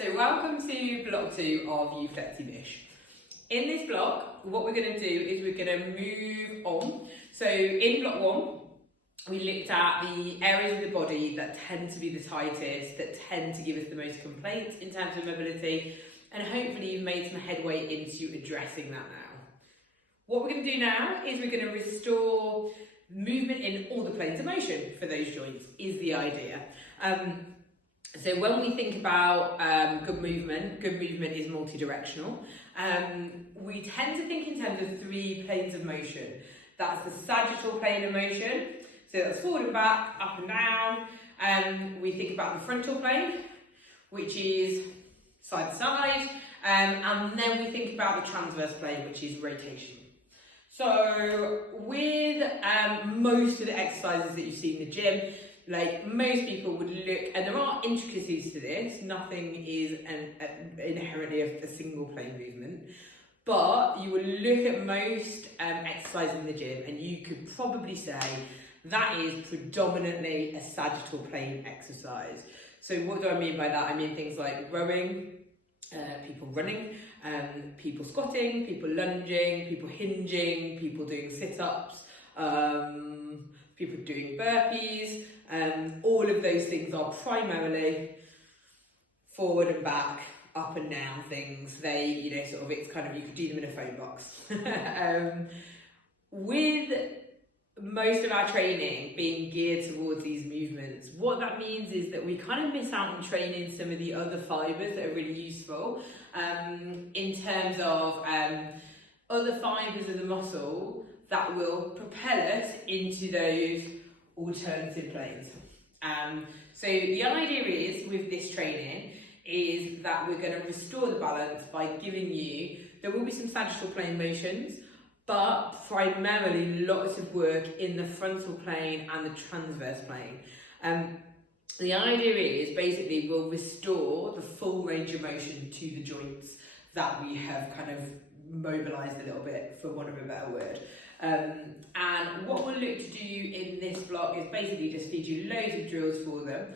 So welcome to block 2 of Flexy Bish. In this block, what we're going to do is we're going to move on. So in block 1, we looked at the areas of the body that tend to be the tightest, that tend to give us the most complaints in terms of mobility, and hopefully you've made some headway into addressing that now. What we're going to do now is we're going to restore movement in all the planes of motion for those joints, is the idea. So when we think about good movement is multi-directional. We tend to think in terms of 3 planes of motion. That's the sagittal plane of motion, so that's forward and back, up and down. We think about the frontal plane, which is side to side, and then we think about the transverse plane, which is rotation. So with most of the exercises that you see in the gym, like most people would look, and there are intricacies to this, nothing is inherently a single plane movement, but you would look at most exercises in the gym and you could probably say that is predominantly a sagittal plane exercise. So what do I mean by that? I mean things like rowing, people running, people squatting, people lunging, people hinging, people doing sit-ups, people doing burpees. All of those things are primarily forward and back, up and down things. They, it's kind of, you could do them in a phone box. With most of our training being geared towards these movements, what that means is that we kind of miss out on training some of the other fibres that are really useful in terms of other fibres of the muscle that will propel us into those alternative planes. So the idea is with this training is that we're going to restore the balance by giving you, there will be some sagittal plane motions, but primarily lots of work in the frontal plane and the transverse plane. The idea is basically we'll restore the full range of motion to the joints that we have kind of mobilised a little bit, for want of a better word. And what we'll look to do in this block is basically just feed you loads of drills for them.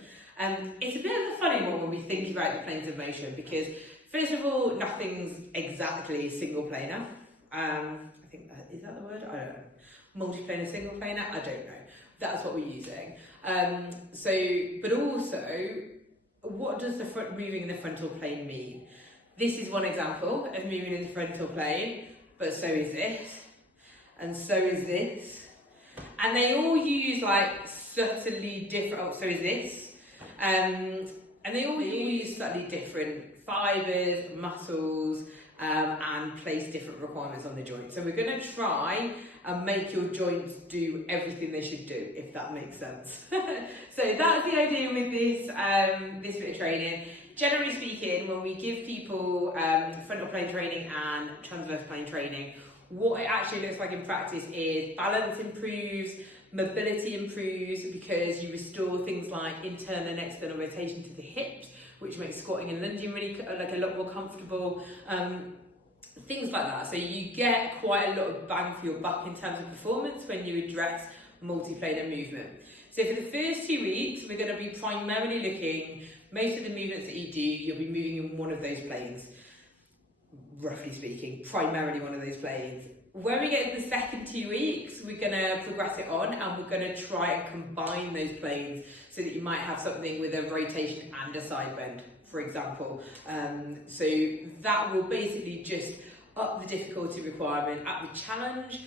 It's a bit of a funny one when we think about the planes of motion, because first of all, nothing's exactly single planar. I think is that the word? I don't know. Multiplanar, single planar? I don't know. That's what we're using. But also, what does the moving in the frontal plane mean? This is one example of moving in the frontal plane, but so is this. And so is this, and they all use like subtly different. So is this, and they all use slightly different fibres, muscles, and place different requirements on the joint. So we're going to try and make your joints do everything they should do, if that makes sense. So that's the idea with this this bit of training. Generally speaking, when we give people frontal plane training and transverse plane training, what it actually looks like in practice is balance improves, mobility improves, because you restore things like internal and external rotation to the hips, which makes squatting and lunging really a lot more comfortable. Things like that. So you get quite a lot of bang for your buck in terms of performance when you address multiplanar movement. So for the first 2 weeks, we're going to be primarily looking, most of the movements that you do, you'll be moving in one of those planes. Roughly speaking, primarily one of those planes. When we get to the second 2 weeks, we're going to progress it on and we're going to try and combine those planes so that you might have something with a rotation and a side bend, for example. So that will basically just up the difficulty requirement, up the challenge,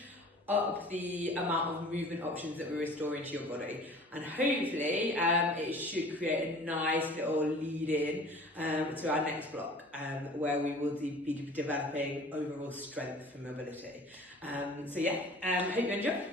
up the amount of movement options that we're restoring to your body, and hopefully it should create a nice little lead in to our next block, where we will be developing overall strength for mobility. So yeah, hope you enjoy.